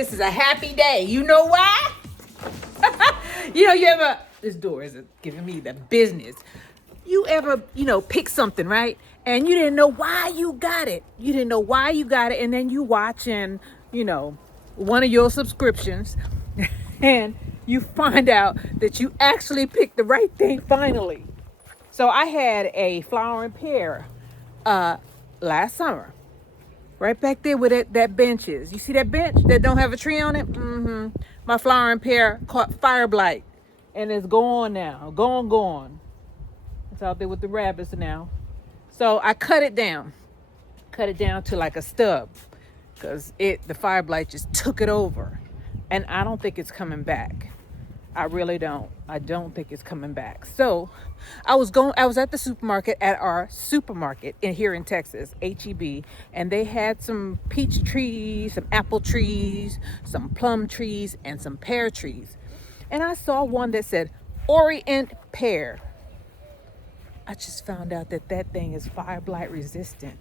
this is a happy day. You know why? You ever, this door isn't giving me the business. You ever, pick something, right? And you didn't know why you got it. You didn't know why you got it. And then you watching, one of your subscriptions and you find out that you actually picked the right thing finally. So I had a flower and pear last summer. Right back there where that bench is. You see that bench that don't have a tree on it? My flower and pear caught fire blight. And it's gone now. Gone. It's out there with the rabbits now. So I cut it down. Cut it down to like a stub. Because the fire blight just took it over. And I don't think it's coming back. I really don't. I don't think it's coming back. So I was at the supermarket, at our supermarket here in Texas, HEB, and they had some peach trees, some apple trees, some plum trees, and some pear trees. And I saw one that said Orient pear. I just found out that thing is fire blight resistant.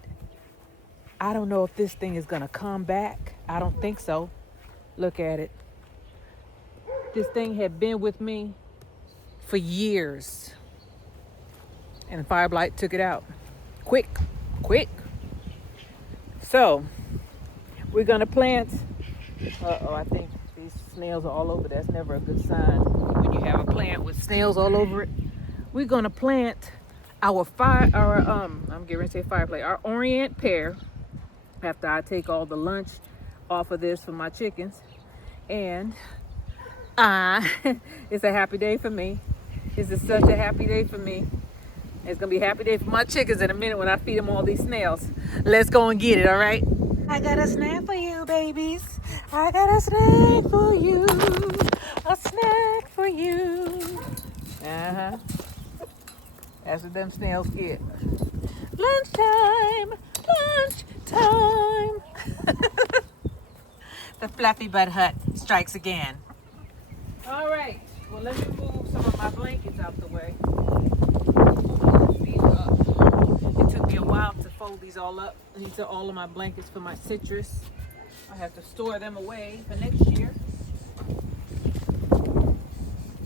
I don't know if this thing is going to come back. I don't think so. Look at it. This thing had been with me for years. And fire blight took it out. Quick. So, we're going to plant. I think these snails are all over. That's never a good sign when you have a plant with snails all over it. We're going to plant our our Orient pear after I take all the lunch off of this for my chickens. And it's a happy day for me. This is such a happy day for me. It's going to be a happy day for my chickens in a minute when I feed them all these snails. Let's go and get it, all right? I got a snack for you, babies. I got a snack for you. A snack for you. That's what them snails get. Lunchtime. The Fluffy Butt Hut strikes again. All right, well, let me move some of my blankets out the way. These up. It took me a while to fold these all up. These are all of my blankets for my citrus. I have to store them away for next year.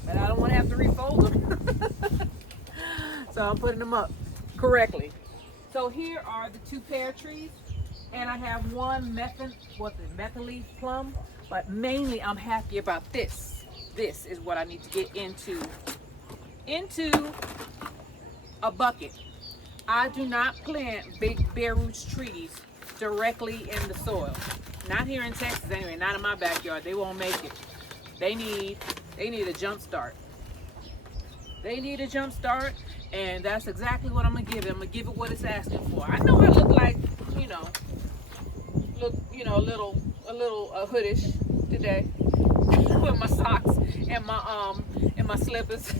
But I don't want to have to refold them. So I'm putting them up correctly. So here are the two pear trees. And I have one Methley plum. But mainly I'm happy about this. This is what I need to get into a bucket. I do not plant big bare roots trees directly in the soil. Not here in Texas anyway, not in my backyard. They won't make it. They need a jump start. They need a jump start, and that's exactly what I'm gonna give it. I'm gonna give it what it's asking for. I know I look like, a little hoodish today. With my socks and my slippers.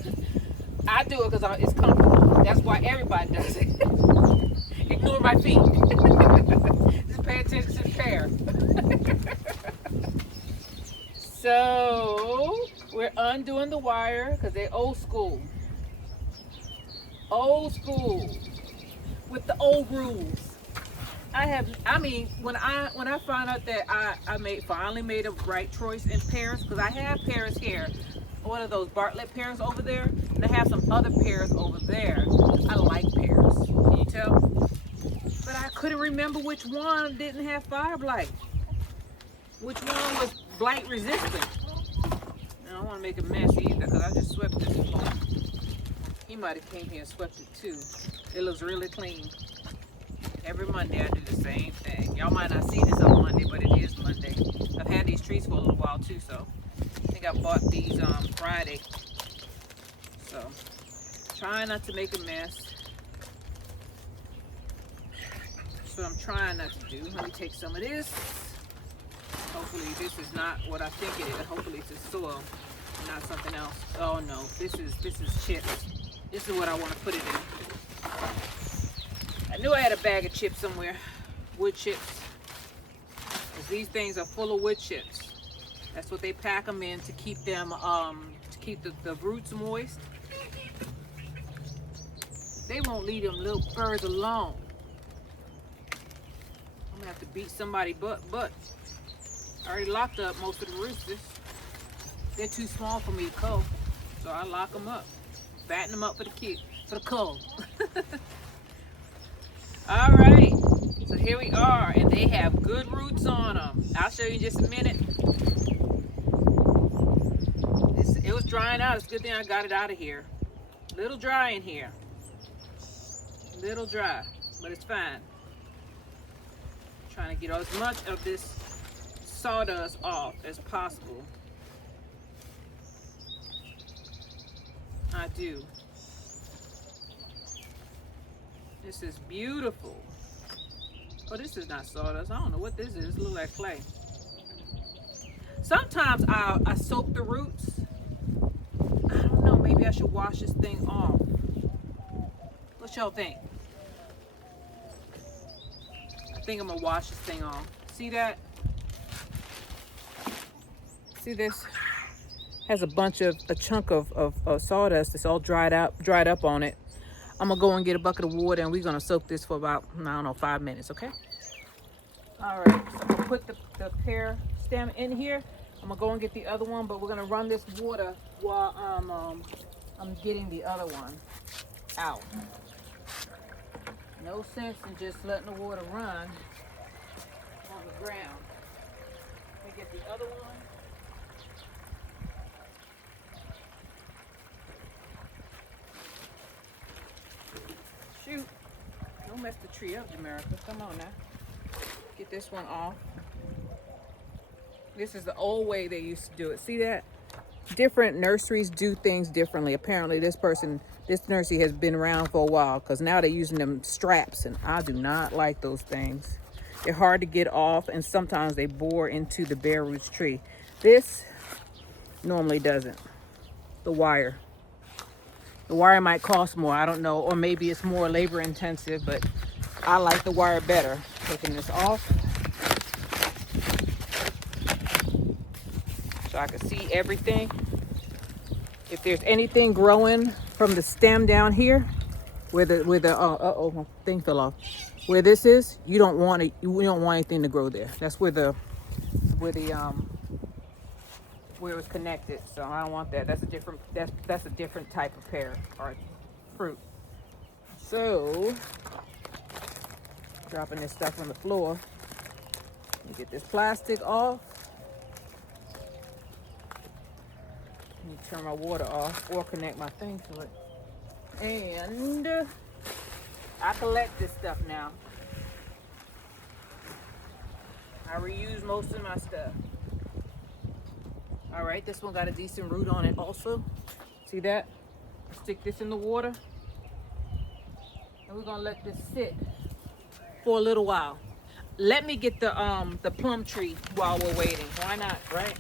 I do it because it's comfortable. That's why everybody does it. Ignore my feet. Just pay attention to the pear. So we're undoing the wire because they're old school. Old school with the old rules. When I found out that I finally made a right choice in pears, because I have pears here, one of those Bartlett pears over there, and I have some other pears over there. I like pears, can you tell? But I couldn't remember which one didn't have fire blight. Which one was blight resistant. I don't want to make a mess either, because I just swept this floor. He might have came here and swept it too. It looks really clean. Every Monday I do the same thing. Y'all might not see this on Monday, but it is Monday. I've had these trees for a little while too, so I think I bought these Friday. So trying not to make a mess. That's what I'm trying not to do. Let me take some of this. Hopefully this is not what I think it is. Hopefully it's a soil, not something else. Oh no, this is chips. This is what I want to put it in. I knew I had a bag of chips somewhere. Wood chips. Because these things are full of wood chips. That's what they pack them in to keep them, to keep the roots moist. They won't leave them little birds alone. I'm gonna have to beat somebody's butt. I already locked up most of the roosters. They're too small for me to cull, so I lock them up, fatten them up for the kid, for the cull. All right, so here we are, and they have good roots on them. I'll show you in just a minute. It was drying out. It's a good thing I got it out of here. Little dry in here. Little dry, but it's fine. Trying to get as much of this sawdust off as possible. I do. This is beautiful. Oh, this is not sawdust. I don't know what this is. It looks like clay. Sometimes I soak the roots. I don't know. Maybe I should wash this thing off. What y'all think? I think I'm gonna wash this thing off. See that? See this? Has a chunk of sawdust that's all dried up on it. I'm gonna go and get a bucket of water, and we're gonna soak this for about, I don't know, 5 minutes, okay? All right, so I'm gonna put the pear stem in here. I'm gonna go and get the other one, but we're gonna run this water while I'm getting the other one out. No sense in just letting the water run on the ground. Let me get the other one. Shoot, don't mess the tree up, Jamaica. Come on now. Get this one off. This is the old way they used to do it. See that? Different nurseries do things differently. Apparently this nursery has been around for a while, because now they're using them straps, and I do not like those things. They're hard to get off, and sometimes they bore into the bare roots tree. This normally doesn't. The wire might cost more, I don't know, or maybe it's more labor intensive, but I like the wire better. Taking this off so I can see everything. If there's anything growing from the stem down here, where the my thing fell off. Where this is, you don't want anything to grow there. That's where it was connected. So I don't want that. That's a different type of pear or fruit. So dropping this stuff on the floor. Let me get this plastic off. Let me turn my water off or connect my thing to it. And I collect this stuff now. I reuse most of my stuff. All right, this one got a decent root on it also. See that? Stick this in the water. And we're gonna let this sit for a little while. Let me get the plum tree while we're waiting. Why not, right?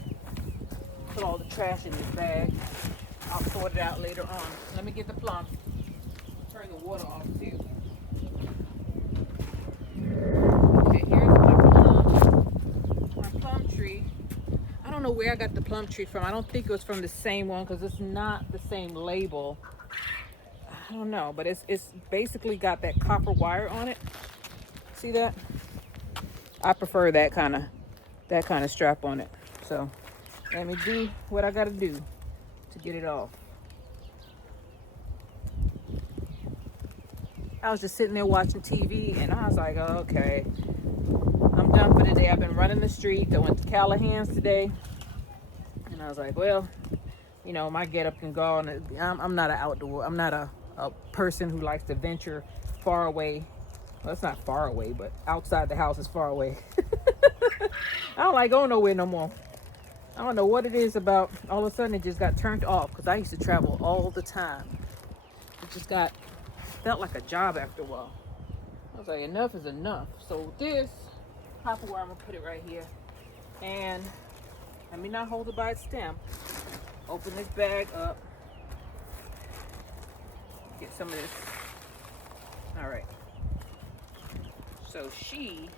Put all the trash in this bag. I'll sort it out later on. Let me get the plum. Turn the water off too. Okay, here's my plum tree. I don't know where I got the plum tree from. I don't think it was from the same one, because it's not the same label. I don't know, but it's basically got that copper wire on it. See that? I prefer that kind of strap on it. So let me do what I gotta do to get it off. I was just sitting there watching TV, and I was like, oh, okay, I'm done for the day. I've been running the street. I went to Callahan's today, and I was like, well, you know, my get up can go. And I'm not a person who likes to venture far away. Well, it's not far away, but outside the house is far away. I don't like going nowhere no more. I don't know what it is about. All of a sudden, it just got turned off, because I used to travel all the time. It just felt like a job after a while. I was like, enough is enough. So this Tupperware, I'm gonna put it right here, and let me not hold it by its stem. Open this bag up. Get some of this. All right. So she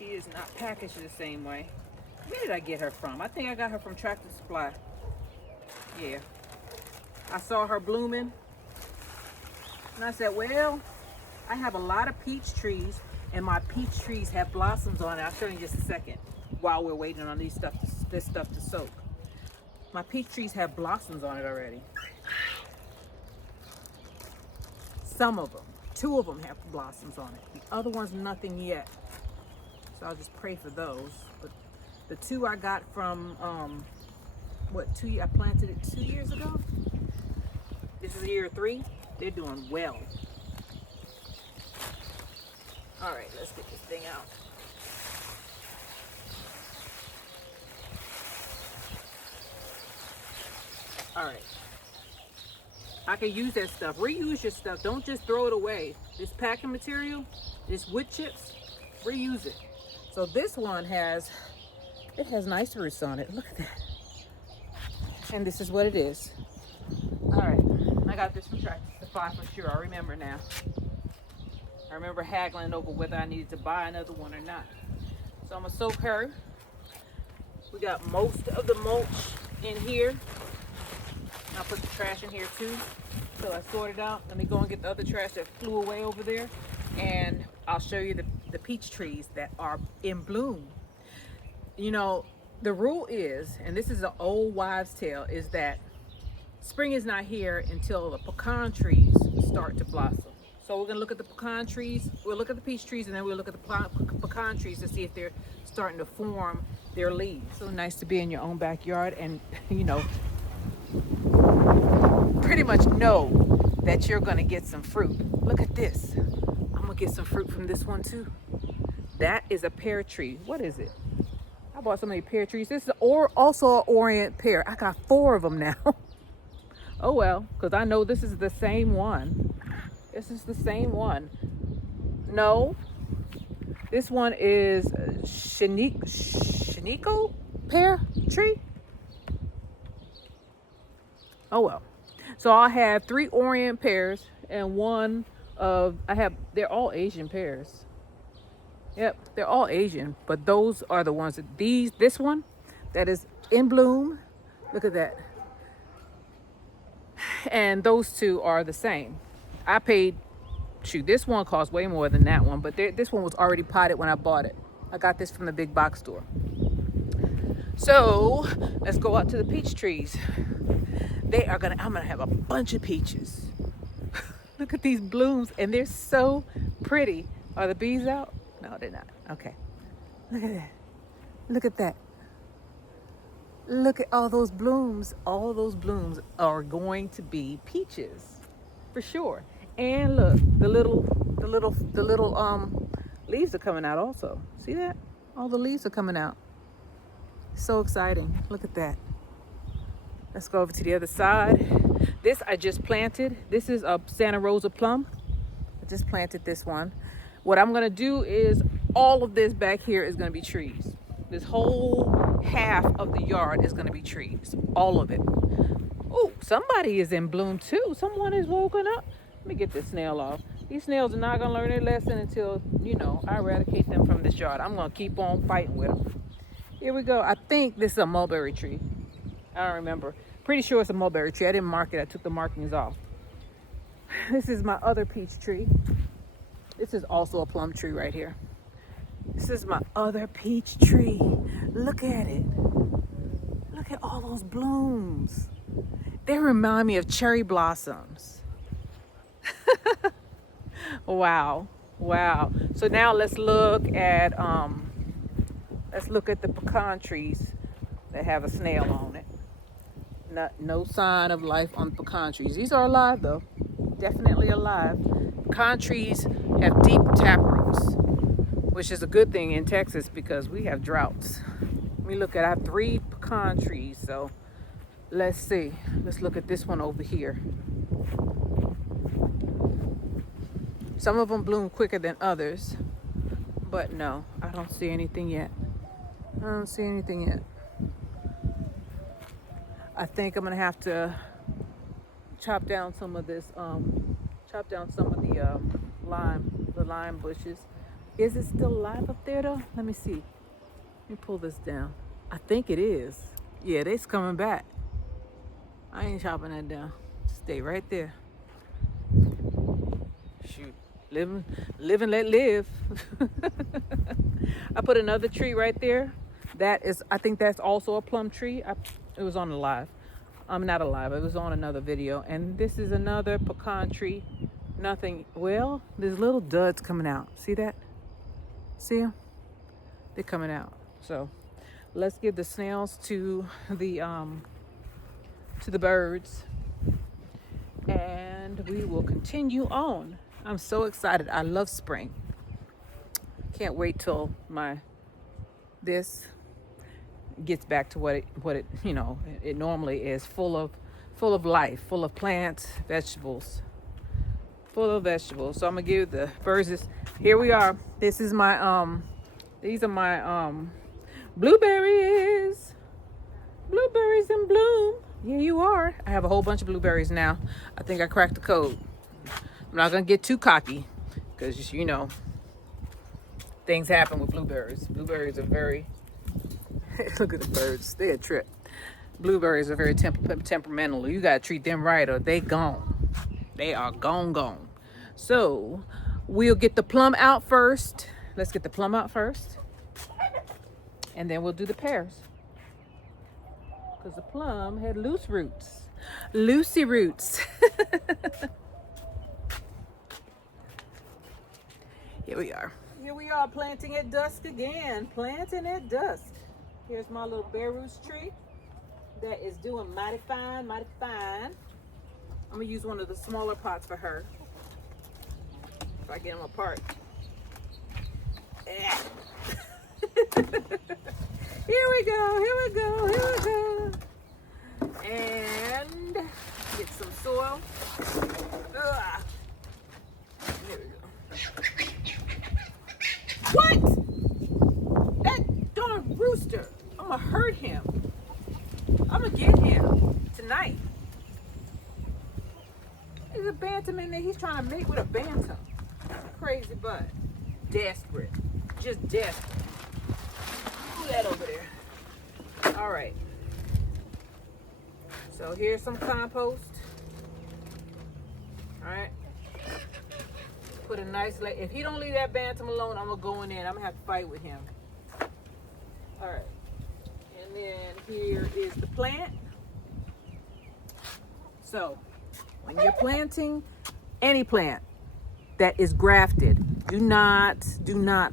is not packaged the same way. Where did I get her from? I think I got her from Tractor Supply. Yeah. I saw her blooming, and I said, well, I have a lot of peach trees, and my peach trees have blossoms on it. I'll show you in just a second. while we're waiting on this stuff to soak. My peach trees have blossoms on it already. Some of them, 2 of them have blossoms on it. The other one's nothing yet. So I'll just pray for those. But the 2 I got from, I planted it 2 years ago. This is year 3. They're doing well. All right, let's get this thing out. All right. I can use that stuff. Reuse your stuff. Don't just throw it away. This packing material, this wood chips, reuse it. So this one has nice roots on it. Look at that. And this is what it is. All right. I got this from Tractor Supply for sure. I remember now. I remember haggling over whether I needed to buy another one or not. So I'm going to soak her. We got most of the mulch in here. I'll put the trash in here too. So I sorted out. Let me go and get the other trash that flew away over there. And I'll show you the peach trees that are in bloom. You know, the rule is, and this is an old wives' tale, is that spring is not here until the pecan trees start to blossom. So we're gonna look at the pecan trees, we'll look at the peach trees, and then we'll look at the pecan trees to see if they're starting to form their leaves. So nice to be in your own backyard and, you know, pretty much know that you're gonna get some fruit. Look at this. I'm gonna get some fruit from this one too. That is a pear tree. What is it? I bought so many pear trees. This is also an Orient pear. I got 4 of them now. Oh well, because I know this is the same one. This is the same one. No, this one is Shiniko pear tree. Oh well. So I have 3 Orient pears and one of, they're all Asian pears. Yep, they're all Asian, but those are the ones that this one that is in bloom. Look at that. And those 2 are the same. I paid, this one cost way more than that one, but this one was already potted when I bought it. I got this from the big box store. So let's go out to the peach trees. I'm gonna have a bunch of peaches. Look at these blooms, and they're so pretty. Are the bees out? No, they're not. Okay. Look at that. Look at that. Look at all those blooms. All those blooms are going to be peaches for sure. And look, the little leaves are coming out also. See that? All the leaves are coming out. So exciting. Look at that. Let's go over to the other side. This I just planted. This is a Santa Rosa plum. I just planted this one. What I'm gonna do is all of this back here is gonna be trees. This whole half of the yard is gonna be trees. All of it. Oh, somebody is in bloom too. Someone is woken up. Let me get this snail off. These snails are not gonna learn their lesson until, you know, I eradicate them from this yard. I'm gonna keep on fighting with them. Here we go. I think this is a mulberry tree. I don't remember. Pretty sure it's a mulberry tree. I didn't mark it. I took the markings off. This is my other peach tree. This is also a plum tree right here. This is my other peach tree. Look at it. Look at all those blooms. They remind me of cherry blossoms. Wow. Wow. So now let's look at the pecan trees that have a snail on it. No sign of life on pecan trees. These are alive though. Definitely alive. Pecan trees have deep tap roots, which is a good thing in Texas because we have droughts. Let me look at, I have 3 pecan trees, so let's see. Let's look at this one over here. Some of them bloom quicker than others, but no, I don't see anything yet. I don't see anything yet. I think I'm gonna have to chop down some of this, the lime bushes. Is it still alive up there though? Let me see. Let me pull this down. I think it is. Yeah, it's coming back. I ain't chopping that down. Stay right there. Shoot. Live and let live. I put another tree right there. That is, I think that's also a plum tree. It was on the live. Not alive. It was on another video. And this is another pecan tree. Nothing. Well, there's little duds coming out. See that? See them? They're coming out. So let's give the snails to the birds, and we will continue on. I'm so excited. I love spring. Can't wait till this gets back to what it it normally is, full of life, full of plants, vegetables, full of vegetables. So I'm gonna give the birds this. Here we are. This is my these are my blueberries in bloom. Yeah, you are. I have a whole bunch of blueberries now. I think I cracked the code. I'm not gonna get too cocky, because things happen with blueberries. Blueberries are very look at the birds, they're a trip. Blueberries are very temperamental. You gotta treat them right or they gone. They are gone. So we'll get the plum out first. Let's get the plum out first, and then we'll do the pears, because the plum had loosey roots. Here we are planting at dusk again. Planting at dusk. Here's my little bare roots tree that is doing mighty fine. I'm gonna use one of the smaller pots for her, if I get them apart. Yeah. Here we go. And get some soil. Ugh. There we go. What? That darn rooster. I'm gonna hurt him. I'm gonna get him tonight. There's a bantam in there. He's trying to mate with a bantam. Crazy butt. Desperate. Just desperate. Move that over there. All right. So here's some compost. All right. Put a nice layer. If he don't leave that bantam alone, I'm gonna go in there and I'm gonna have to fight with him. All right. And then here is the plant. So when you're planting any plant that is grafted, do not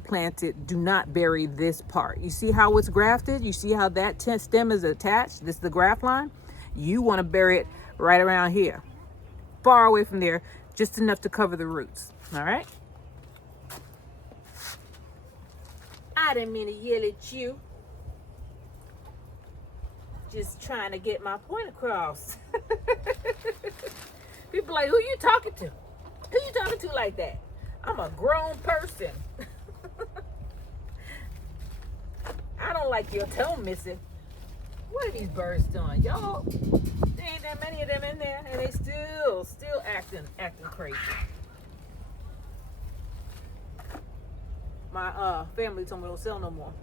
plant it. Do not bury this part. You see how it's grafted? You see how that stem is attached? This is the graft line. You want to bury it right around here, far away from there, just enough to cover the roots. All right. I didn't mean to yell at you. Just trying to get my point across. People like, who you talking to? Who you talking to like that? I'm a grown person. I don't like your tone missing. What are these birds doing? Y'all, there ain't that many of them in there, and they still acting crazy. My family told me don't sell no more.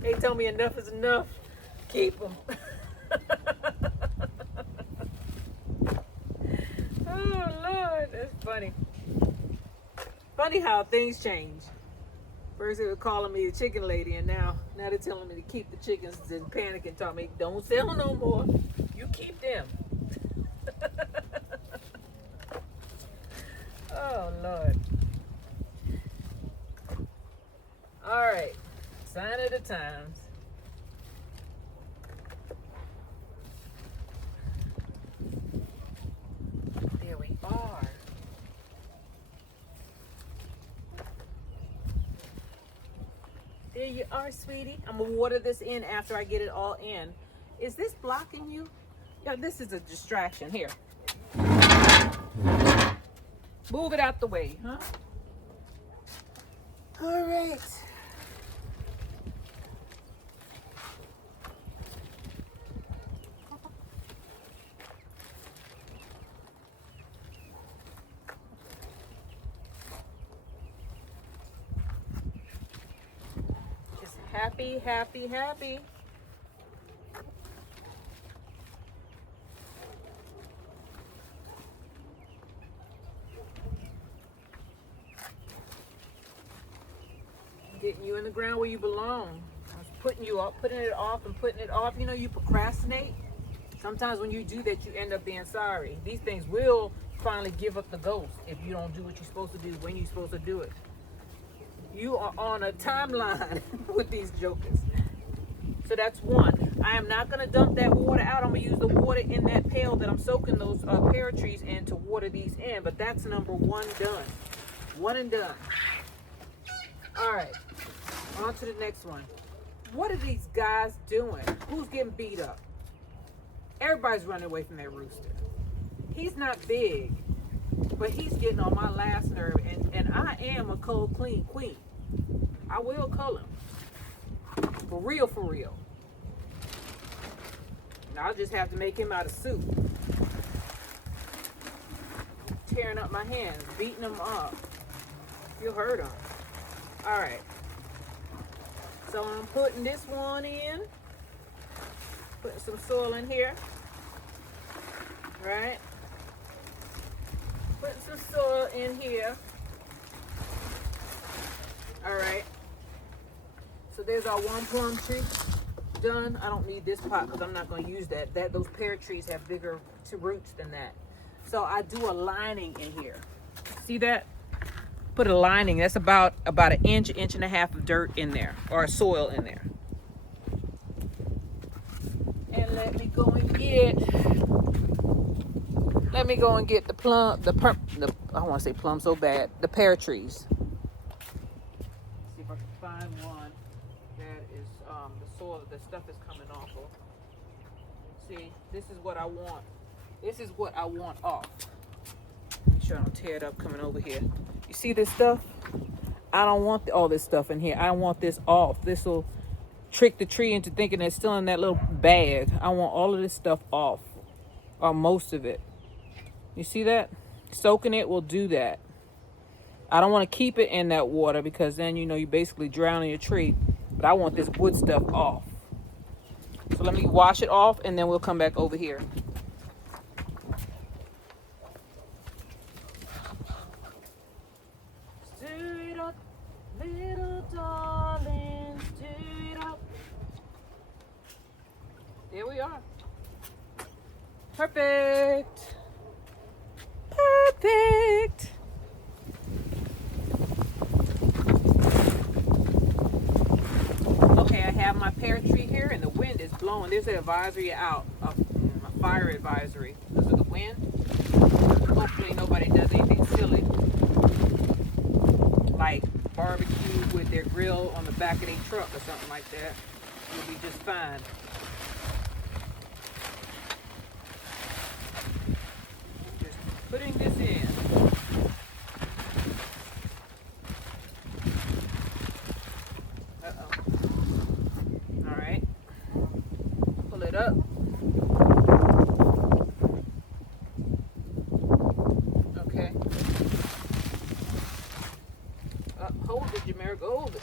They told me enough is enough. Keep them. Oh Lord, that's funny. Funny how things change. First they were calling me a chicken lady, and now they're telling me to keep the chickens and panic and tell me don't sell no more. You keep them. Oh Lord. All right. Sign of the times. There we are. There you are, sweetie. I'm gonna water this in after I get it all in. Is this blocking you? Yeah, this is a distraction. Here. Move it out the way, huh? All right. Just happy, happy, happy. Getting you in the ground where you belong. I was putting you up, putting it off and putting it off. You know, you procrastinate. Sometimes when you do that, you end up being sorry. These things will finally give up the ghost if you don't do what you're supposed to do when you're supposed to do it. You are on a timeline with these jokers. So that's one. I am not going to dump that water out. I'm going to use the water in that pail that I'm soaking those pear trees in to water these in. But that's number one done. One and done. All right. On to the next one. What are these guys doing? Who's getting beat up? Everybody's running away from that rooster. He's not big, but he's getting on my last nerve. And I am a cold, clean queen. I will cull him. For real, for real. And I'll just have to make him out of soup. Tearing up my hands, beating him up. You'll hurt him. All right. So I'm putting this one in. Putting some soil in here. Right? Putting some soil in here. All right. So there's our one plum tree done. I don't need this pot because I'm not going to use that. Those pear trees have bigger roots than that. So I do a lining in here. See that? Put a lining. That's about an inch and a half of dirt in there, or soil in there. And let me go and get the plum. I want to say plum so bad. The pear trees. See if I can find one that is the soil. The stuff is coming off of. See, this is what I want. This is what I want off. Make sure I don't tear it up coming over here. You see this stuff? I don't want all this stuff in here. I want this off. This will trick the tree into thinking it's still in that little bag. I want all of this stuff off, or most of it. You see that? Soaking it will do that. I don't want to keep it in that water because then, you know, you basically drowning your tree. But I want this wood stuff off. So let me wash it off and then we'll come back over here. Stir it up, little darling, stir it up. There we are. Perfect. Perfect. Okay, I have my pear tree here and the wind is blowing. There's an advisory out, a fire advisory because of the wind. Hopefully nobody does anything silly, like barbecue with their grill on the back of their truck or something like that. You'll be just fine. Just putting this in. All right. Pull it up. Okay. Hold it, Jamaica. Hold it.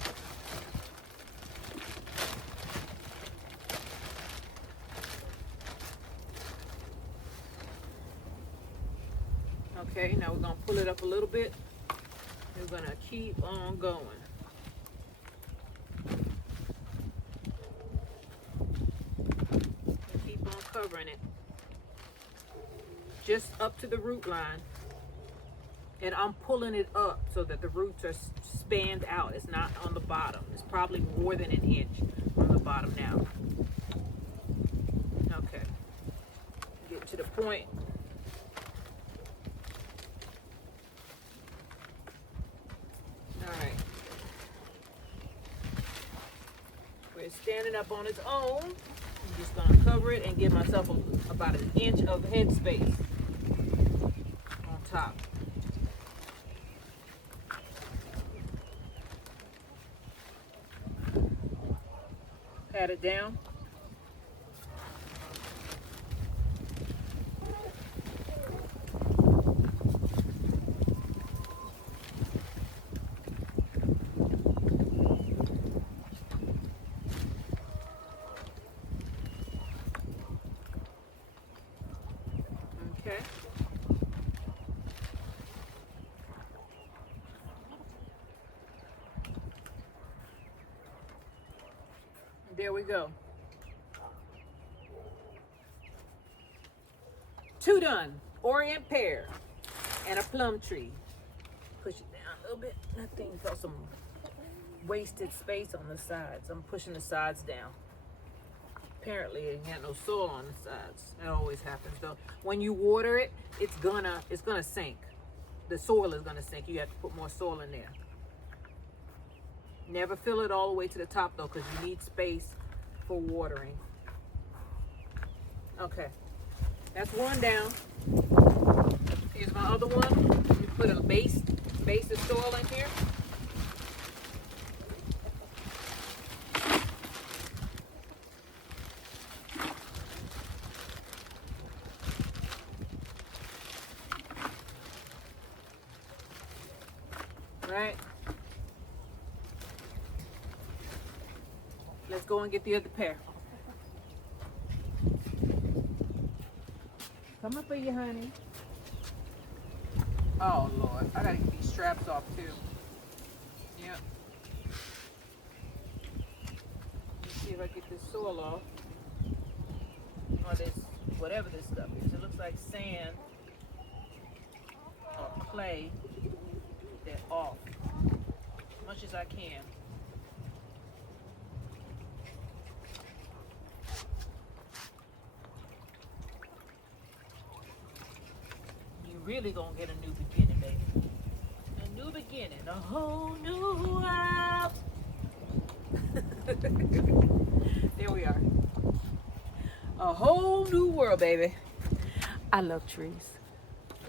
Okay, now we're going to pull it up a little bit. We're going to keep on going. Keep on covering it. Just up to the root line. And I'm pulling it up so that the roots are spanned out. It's not on the bottom. It's probably more than an inch on the bottom now. Okay. Get to the point. All right. Where it's standing up on its own, I'm just going to cover it and give myself about an inch of head space on top. Pat it down. Okay. There we go. 2 done. Orient pear and a plum tree. Push it down a little bit. That thing got some wasted space on the sides. I'm pushing the sides down. Apparently it ain't got no soil on the sides. That always happens though. When you water it, it's gonna sink. The soil is gonna sink. You have to put more soil in there. Never fill it all the way to the top though, because you need space for watering. Okay, that's one down. Here's my other one. Let me put a base of soil in here. Right. Let's go and get the other pair. Come up for you, honey. Oh Lord, I gotta get these straps off too. Yep. Let's see if I get this soil off. Or this, whatever this stuff is. It looks like sand or clay. They're off. As much as I can. Really gonna get a new beginning, baby. A new beginning, a whole new world. There we are. A whole new world, baby. I love trees.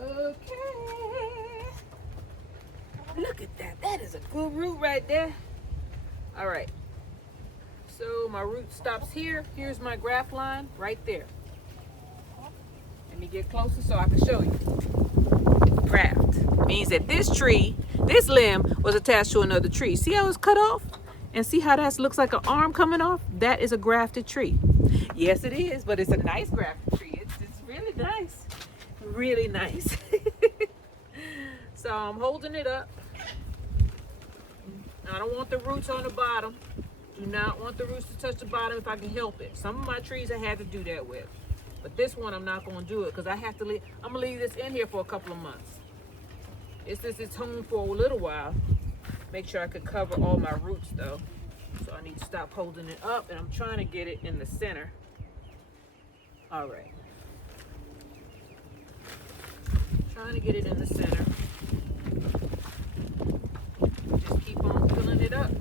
Okay. Look at that. That is a good root right there. All right. So my root stops here. Here's my graft line right there. Let me get closer so I can show you. Graft means that this tree, this limb was attached to another tree. See how it's cut off? And see how that looks like an arm coming off? That is a grafted tree. Yes, it is, but it's a nice grafted tree. It's really nice. Really nice. So I'm holding it up. I don't want the roots on the bottom. Do not want the roots to touch the bottom if I can help it. Some of my trees I had to do that with. But this one I'm not going to do it because I have to leave. I'm going to leave this in here for a couple of months. It's home for a little while. Make sure I could cover all my roots though. So I need to stop holding it up, and I'm trying to get it in the center. All right. Trying to get it in the center. Just keep on filling it up.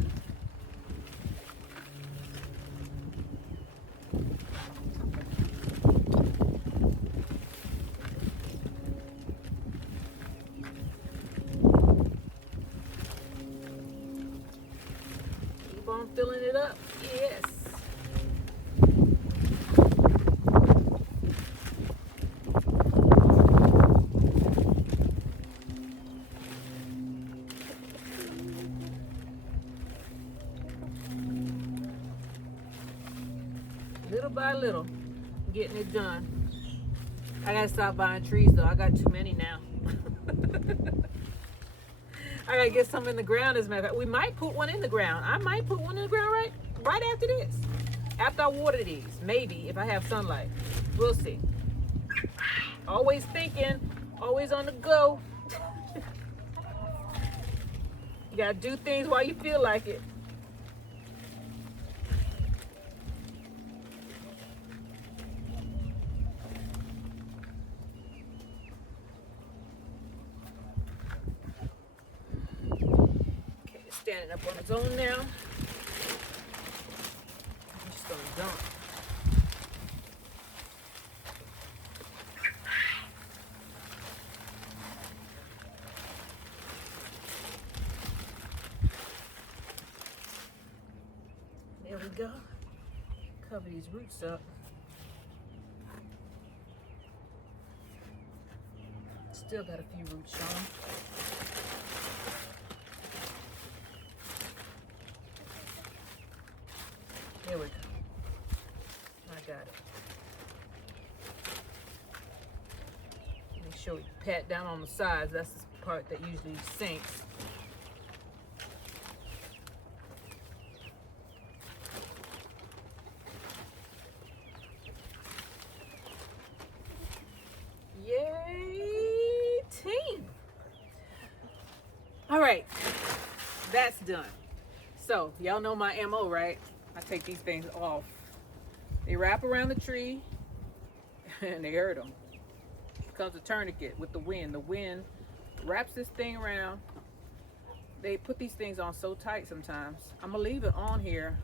On filling it up. Yes. Little by little, getting it done. I gotta stop buying trees though. I got too many now. I gotta get some in the ground. As a matter of fact, we might put one in the ground. I might put one in the ground right after this. After I water these, maybe if I have sunlight. We'll see. Always thinking, always on the go. You gotta do things while you feel like it. Standing up on its own now. I'm just gonna dump. There we go. Cover these roots up. Still got a few roots showing. There we go. I got it. Make sure we pat down on the sides. That's the part that usually sinks. that's done. So y'all know my MO, right? I take these things off. They wrap around the tree and they hurt them. Comes a tourniquet with the wind. The wind wraps this thing around. They put these things on so tight sometimes. I'm gonna leave it on here,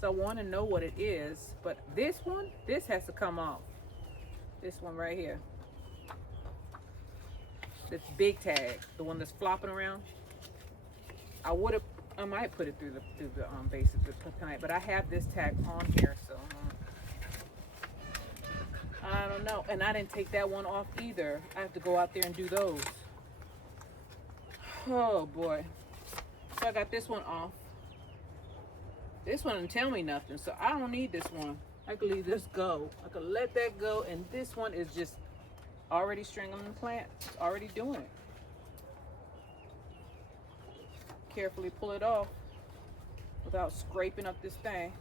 so I want to know what it is. But this one, this has to come off. This one right here. This big tag, the one that's flopping around. I might put it through the base of the tonight, but I have this tag on here, so I don't know. And I didn't take that one off either. I have to go out there and do those. Oh boy. So I got this one off. This one didn't tell me nothing, so I don't need this one. I could leave this go. I could let that go, and this one is just already stringing the plant. It's already doing it. Carefully pull it off without scraping up this thing.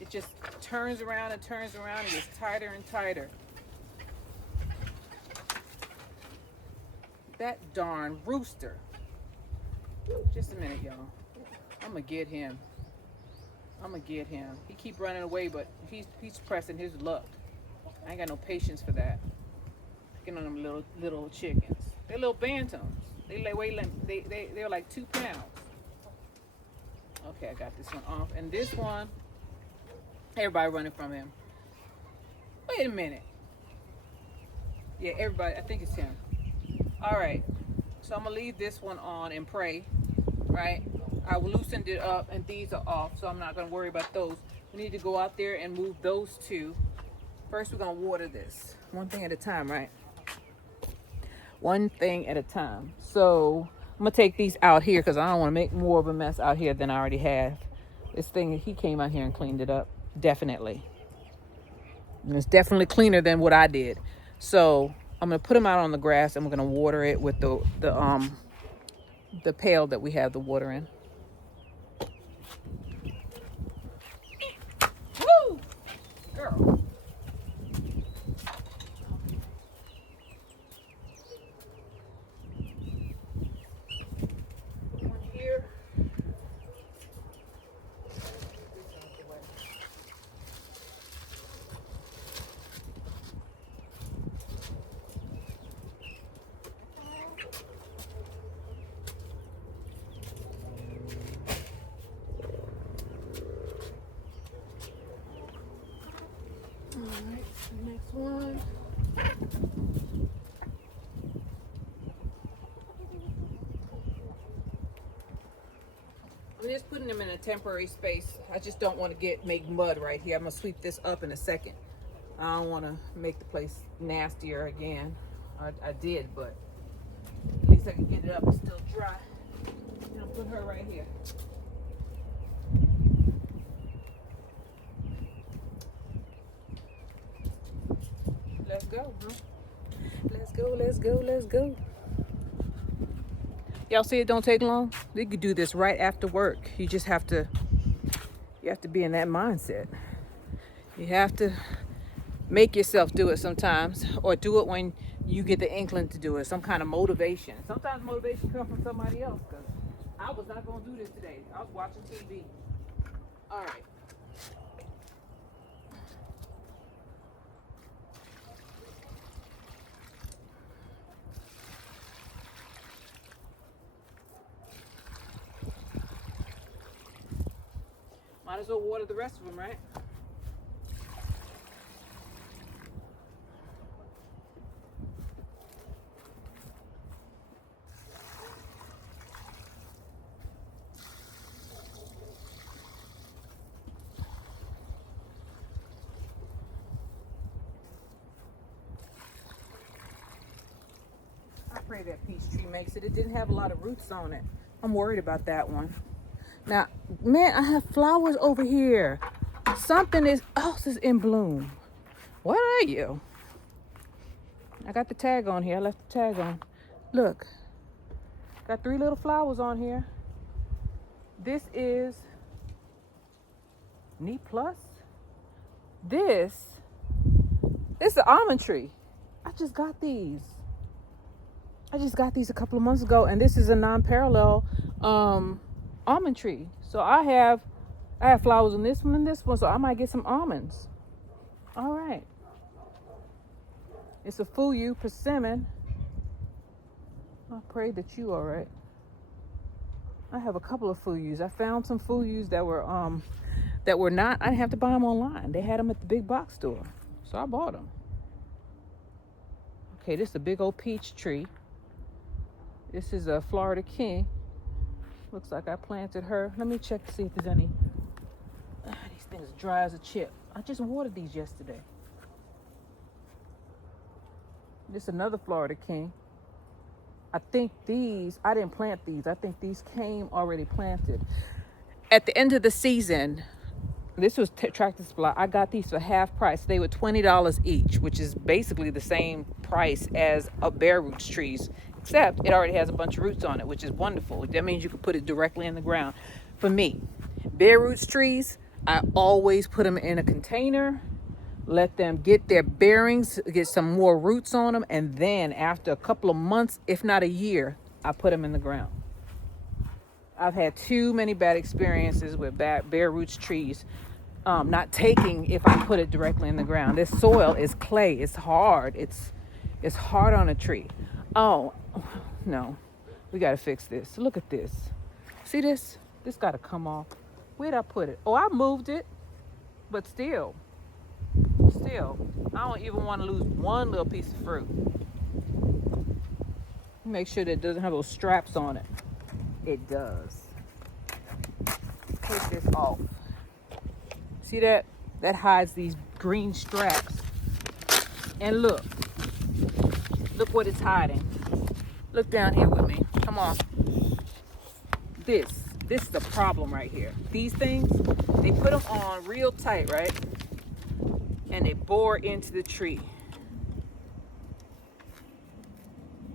It just turns around and turns around and gets tighter and tighter. That darn rooster. Just a minute, y'all. I'm gonna get him. He keep running away, but he's pressing his luck. I ain't got no patience for that. Getting on them little chickens. They're little bantams. They're like 2 pounds. Okay, I got this one off, and this one, everybody running from him. Wait a minute. Yeah, everybody. I think it's him. All right. So I'm gonna leave this one on and pray. Right. I loosened it up, and these are off, so I'm not gonna worry about those. We need to go out there and move those two. First, we're gonna water this. One thing at a time, right? One thing at a time. So I'm gonna take these out here because I don't want to make more of a mess out here than I already have. This thing, he came out here and cleaned it up, definitely. And it's definitely cleaner than what I did. So I'm gonna put them out on the grass, and we're gonna water it with the pail that we have the water in. Woo! Girl. One here. Alright, next one. I'm just putting them in a temporary space. I just don't want to make mud right here. I'm gonna sweep this up in a second. I don't want to make the place nastier again. I did, but at least I can get it up. It's still dry. And I'll put her right here. Let's go, huh? Let's go. Y'all see it don't take long? We could do this right after work. You have to be in that mindset. You have to make yourself do it sometimes, or do it when you get the inkling to do it. Some kind of motivation. Sometimes motivation comes from somebody else, because I was not going to do this today. I was watching TV. All right. Might as well water the rest of them, right? I pray that peach tree makes it. It didn't have a lot of roots on it. I'm worried about that one. Now, man, I have flowers over here. Something else is in bloom. What are you? I got the tag on here. I left the tag on. Look. Got 3 little flowers on here. This is Neat Plus. This is an almond tree. I just got these. I just got these a couple of months ago, and this is a non-parallel almond tree. So I have flowers in this one and this one, so I might get some almonds. All right. It's a Fuyu persimmon. I pray that you all right. I have a couple of Fuyus. I found some Fuyus that were not. I didn't have to buy them online. They had them at the big box store, so I bought them. Okay, this is a big old peach tree. This is a Florida King. Looks like I planted her. Let me check to see if there's any. These things dry as a chip. I just watered these yesterday. This is another Florida King. I think these, I didn't plant these. I think these came already planted. At the end of the season, this was Tractor Supply. I got these for half price. They were $20 each, which is basically the same price as a bare roots trees, except it already has a bunch of roots on it, which is wonderful. That means you can put it directly in the ground. For me, bare roots trees, I always put them in a container, let them get their bearings, get some more roots on them, and then after a couple of months, if not a year, I put them in the ground. I've had too many bad experiences with bare roots trees not taking if I put it directly in the ground. This soil is clay. It's hard. It's hard on a tree. Oh, no. We got to fix this. Look at this. See this? This got to come off. Where'd I put it? Oh, I moved it. But still, I don't even want to lose one little piece of fruit. Make sure that it doesn't have those straps on it. It does. Take this off. See that? That hides these green straps. And look what it's hiding. Look down here with me. Come on. This is the problem right here. These things, they put them on real tight, right? And they bore into the tree.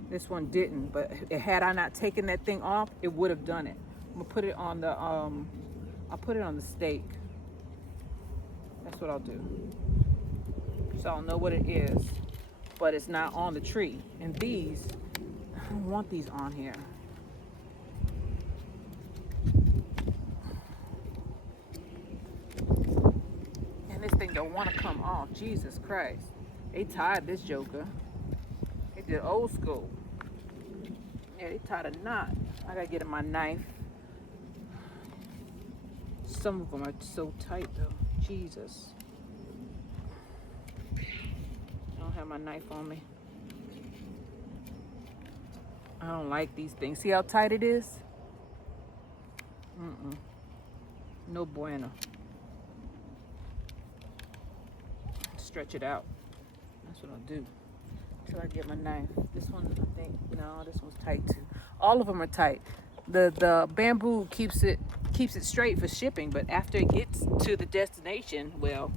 This one didn't, but had I not taken that thing off, it would have done it. I'm gonna put it on the I'll put it on the stake. That's what I'll do. So I'll know what it is, but it's not on the tree. And these, I don't want these on here. And this thing don't want to come off. Jesus Christ. They tied this joker. They did old school. Yeah, they tied a knot. I gotta get in my knife. Some of them are so tight though. Jesus. I don't have my knife on me. I don't like these things. See how tight it is? No bueno. Stretch it out. That's what I'll do. Till I get my knife. This one, I think, no, this one's tight too. All of them are tight. The bamboo keeps it straight for shipping, but after it gets to the destination, well,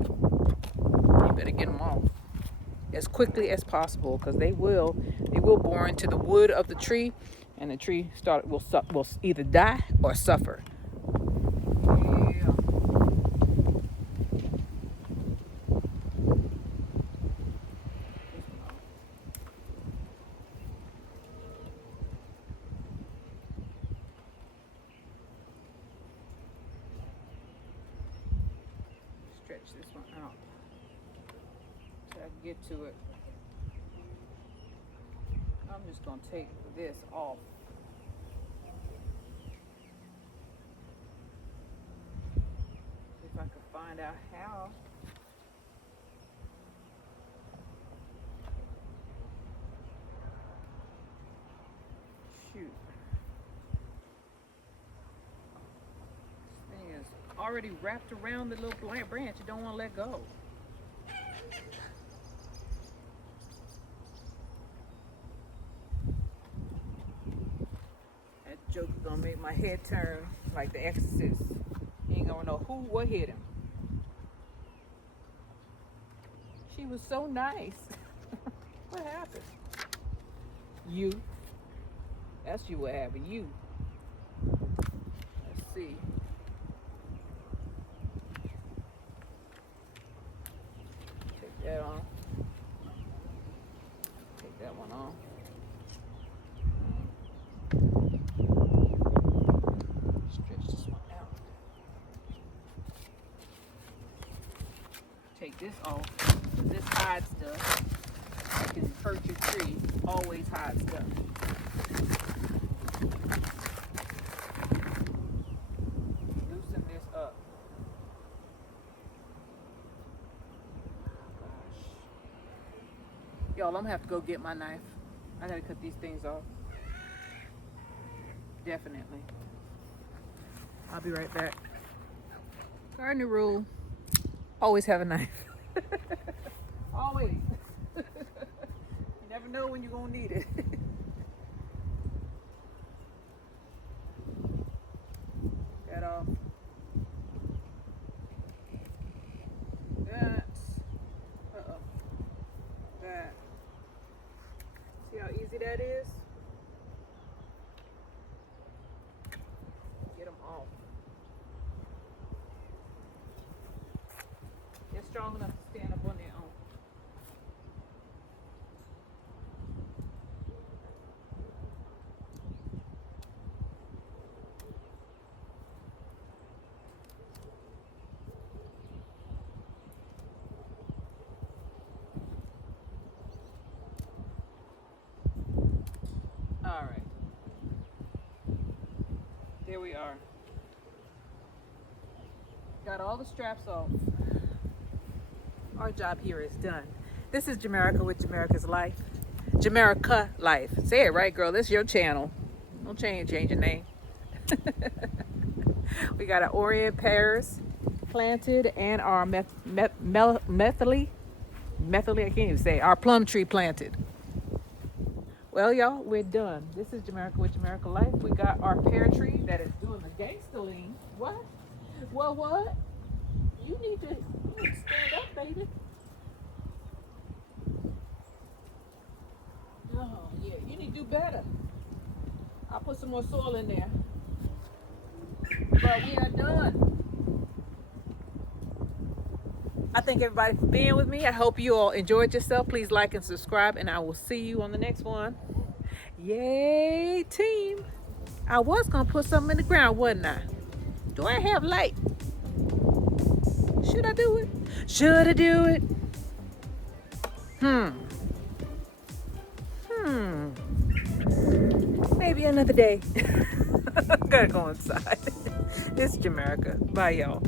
you better get them off as quickly as possible, because they will bore into the wood of the tree, and the tree will either die or suffer. Yeah. Stretch this one out so I can get to it. I'm just going to take this off. If I could find out how. Shoot. This thing is already wrapped around the little branch. You don't want to let go. Joke is gonna make my head turn like the Exorcist. You ain't gonna know what hit him. She was so nice. What happened? You. That's you what happened. You. Let's see. Take that off. Take that one off. take this off. This hides stuff. That can hurt your tree. Always hide stuff. Loosen this up. Oh, gosh. Y'all, I'm gonna have to go get my knife. I gotta cut these things off. Definitely. I'll be right back. Gardening rule. Always have a knife. Always. You never know when you're gonna need it. That off. That. Uh-oh. That. See how easy that is? Get them off. They're strong enough to stand up on their own. All right. There we are. Got all the straps off. Our job here is done. This is Jamerica with Jamerica's Life. Jamerica Life. Say it right, girl. This is your channel. Don't change your name. We got our Orient pears planted and our Methley, I can't even say, our plum tree planted. Well, y'all, we're done. This is Jamerica with Jamerica Life. We got our pear tree that is doing the gangster lean. What? Well, what? You need to stand up, baby. Oh, yeah, you need to do better. I'll put some more soil in there. But we are done. I thank everybody for being with me. I hope you all enjoyed yourself. Please like and subscribe, and I will see you on the next one. Yay, team. I was going to put something in the ground, wasn't I? Do I have light? Should I do it? Should I do it? Maybe another day. Gotta go inside. It's Jamerica. Bye, y'all.